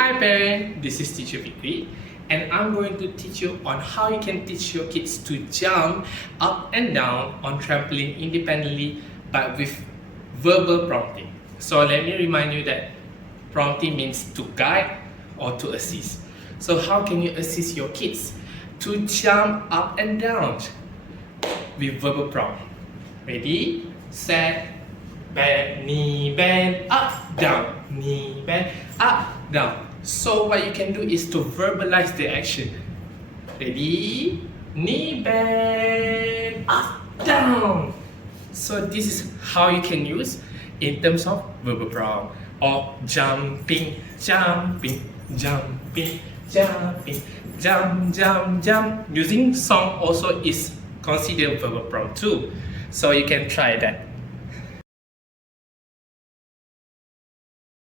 Hi parent, this is Teacher Fikri and I'm going to teach you on how you can teach your kids to jump up and down on trampoline independently but with verbal prompting. So let me remind you that prompting means to guide or to assist. So how can you assist your kids to jump up and down with verbal prompt? Ready, set, bend, knee bend, up, down, knee bend, up, down. So what you can do is to verbalize the action. Ready, knee bend, up, down. So this is how you can use in terms of verbal prompt or jumping, jumping, jumping, jumping, jump, jump, jump. Using song also is considered verbal prompt too. So you can try that.